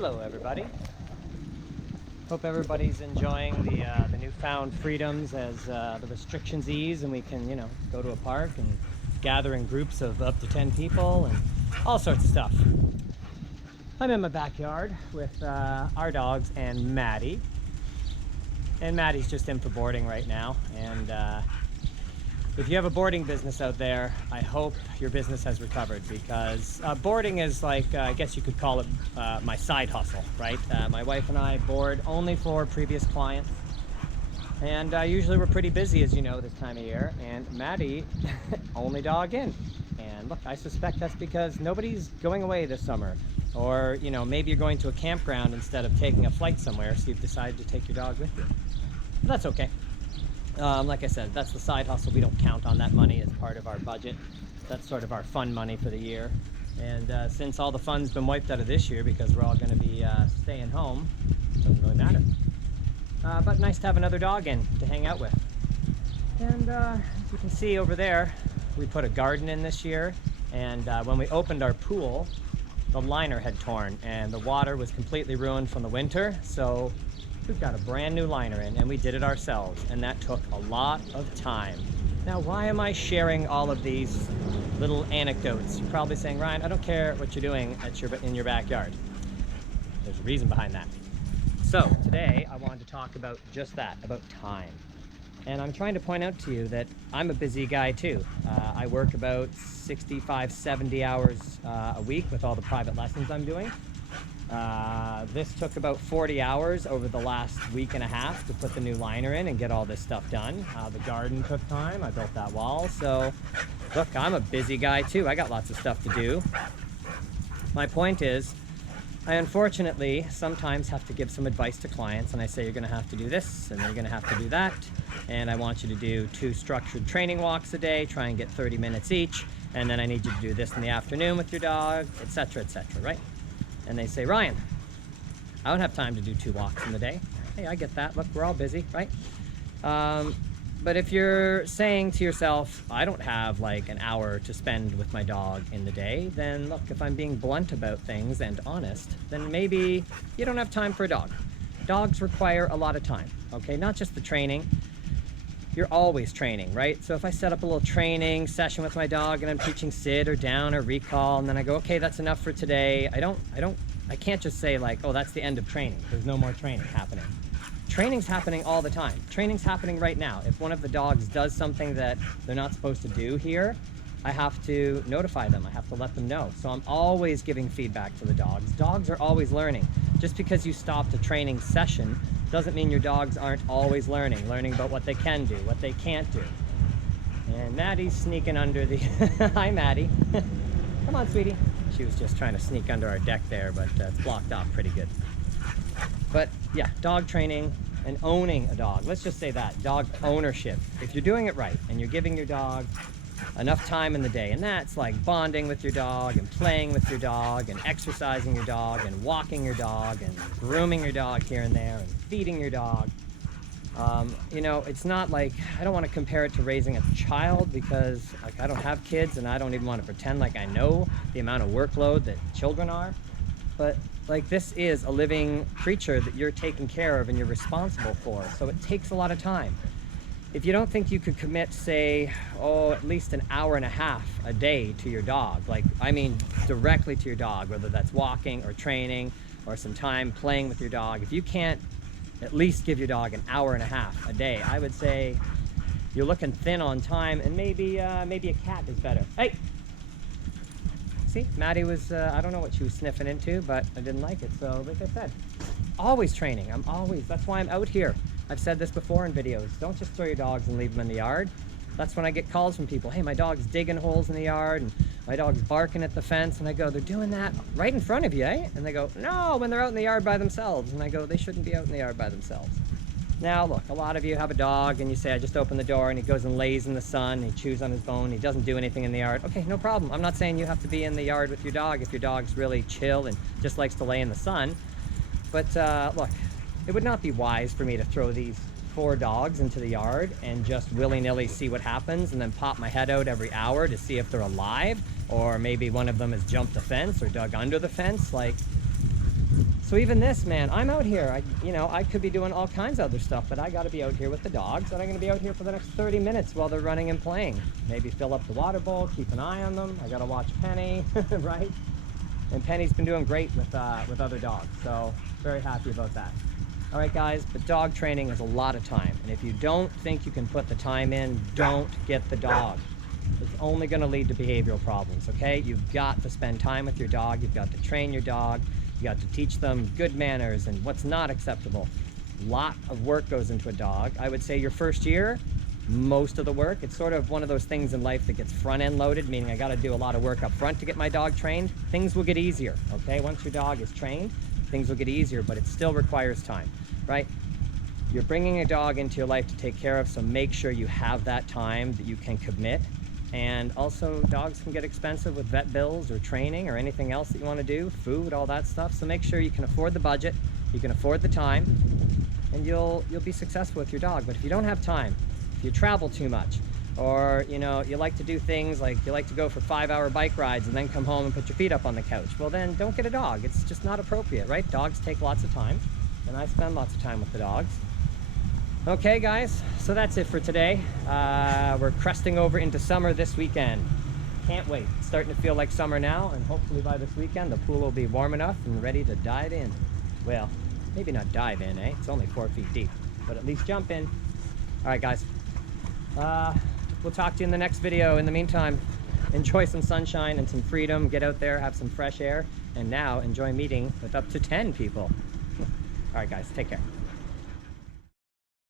Hello everybody. Hope everybody's enjoying the newfound freedoms as the restrictions ease and we can, go to a park and gather in groups of up to 10 people and all sorts of stuff. I'm in my backyard with our dogs and Maddie. And Maddie's just in for boarding right now. And if you have a boarding business out there, I hope your business has recovered, because boarding is like, I guess you could call it my side hustle, right? My wife and I board only for previous clients. And usually we're pretty busy, as you know, this time of year. And Maddie, only dog in. And look, I suspect that's because nobody's going away this summer. Or, maybe you're going to a campground instead of taking a flight somewhere, so you've decided to take your dog with you. But that's okay. Like I said, that's the side hustle. We don't count on that money as part of our budget. That's sort of our fun money for the year. And since all the fun's been wiped out of this year because we're all going to be staying home, it doesn't really matter. But nice to have another dog in to hang out with. And as you can see over there, we put a garden in this year. And when we opened our pool, the liner had torn and the water was completely ruined from the winter. So we've got a brand new liner in, and we did it ourselves, and that took a lot of time. Now, why am I sharing all of these little anecdotes? You're probably saying, Ryan, I don't care what you're doing in your backyard. There's a reason behind that. So today I wanted to talk about just that, about time. And I'm trying to point out to you that I'm a busy guy too. I work about 65, 70 hours a week with all the private lessons I'm doing. This took about 40 hours over the last week and a half to put the new liner in and get all this stuff done. The garden took time. I built that wall. So look, I'm a busy guy too. I got lots of stuff to do. My point is, I unfortunately sometimes have to give some advice to clients, and I say, you're going to have to do this and you're going to have to do that. And I want you to do 2 structured training walks a day, try and get 30 minutes each. And then I need you to do this in the afternoon with your dog, etc., right? And they say, Ryan, I don't have time to do 2 walks in the day. Hey, I get that. Look, we're all busy, right? But if you're saying to yourself, I don't have like an hour to spend with my dog in the day, then look, if I'm being blunt about things and honest, then maybe you don't have time for a dog. Dogs require a lot of time, okay? Not just the training. You're always training, right? So if I set up a little training session with my dog and I'm teaching sit or down or recall, and then I go, okay, that's enough for today. I can't just say like, oh, that's the end of training. There's no more training happening. Training's happening all the time. Training's happening right now. If one of the dogs does something that they're not supposed to do here, I have to notify them. I have to let them know. So I'm always giving feedback to the dogs. Dogs are always learning. Just because you stopped a training session doesn't mean your dogs aren't always learning about what they can do, what they can't do. And Maddie's sneaking under the... Hi, Maddie. Come on, sweetie. She was just trying to sneak under our deck there, but it's blocked off pretty good. But yeah, dog training and owning a dog. Let's just say that, dog ownership. If you're doing it right and you're giving your dog enough time in the day, and that's like bonding with your dog and playing with your dog and exercising your dog and walking your dog and grooming your dog here and there and feeding your dog. It's not like, I don't want to compare it to raising a child, because like I don't have kids and I don't even want to pretend like I know the amount of workload that children are. But like, this is a living creature that you're taking care of and you're responsible for. So it takes a lot of time. If you don't think you could commit, say, at least an hour and a half a day to your dog, like, I mean, directly to your dog, whether that's walking or training or some time playing with your dog, if you can't at least give your dog an hour and a half a day, I would say you're looking thin on time, and maybe a cat is better. Hey! See, Maddie was, I don't know what she was sniffing into, but I didn't like it. So like I said, always training. That's why I'm out here. I've said this before in videos. Don't just throw your dogs and leave them in the yard. That's when I get calls from people. Hey, my dog's digging holes in the yard and my dog's barking at the fence. And I go, they're doing that right in front of you, eh? And they go, no, when they're out in the yard by themselves. And I go, they shouldn't be out in the yard by themselves. Now, look, a lot of you have a dog and you say, I just opened the door and he goes and lays in the sun, and he chews on his bone, he doesn't do anything in the yard. Okay, no problem. I'm not saying you have to be in the yard with your dog if your dog's really chill and just likes to lay in the sun. But look, it would not be wise for me to throw these 4 dogs into the yard and just willy-nilly see what happens and then pop my head out every hour to see if they're alive, or maybe one of them has jumped the fence or dug under the fence. Like, So even this, man, I'm out here. I could be doing all kinds of other stuff, but I got to be out here with the dogs, and I'm going to be out here for the next 30 minutes while they're running and playing. Maybe fill up the water bowl, keep an eye on them. I got to watch Penny, right? And Penny's been doing great with other dogs, so very happy about that. All right, guys, but dog training is a lot of time, and if you don't think you can put the time in, don't get the dog. It's only going to lead to behavioral problems, okay? You've got to spend time with your dog. You've got to train your dog. You got to teach them good manners and what's not acceptable. A lot of work goes into a dog. I would say your first year, most of the work. It's sort of one of those things in life that gets front-end loaded, meaning I got to do a lot of work up front to get my dog trained. Things will get easier, okay? Once your dog is trained, things will get easier, but it still requires time, right? You're bringing a dog into your life to take care of, so make sure you have that time that you can commit. And also, dogs can get expensive with vet bills or training or anything else that you want to do, food, all that stuff. So make sure you can afford the budget, you can afford the time, and you'll be successful with your dog. But if you don't have time, if you travel too much, or you like to do things like you like to go for 5-hour bike rides and then come home and put your feet up on the couch, well then don't get a dog. It's just not appropriate, right? Dogs take lots of time, and I spend lots of time with the dogs. Okay, guys, so that's it for today. We're cresting over into summer this weekend. Can't wait. It's starting to feel like summer now, and hopefully by this weekend the pool will be warm enough and ready to dive in. Well, maybe not dive in, eh? It's only 4 feet deep, but at least jump in. All right, guys. We'll talk to you in the next video. In the meantime, enjoy some sunshine and some freedom. Get out there, have some fresh air, and now enjoy meeting with up to 10 people. All right, guys, take care.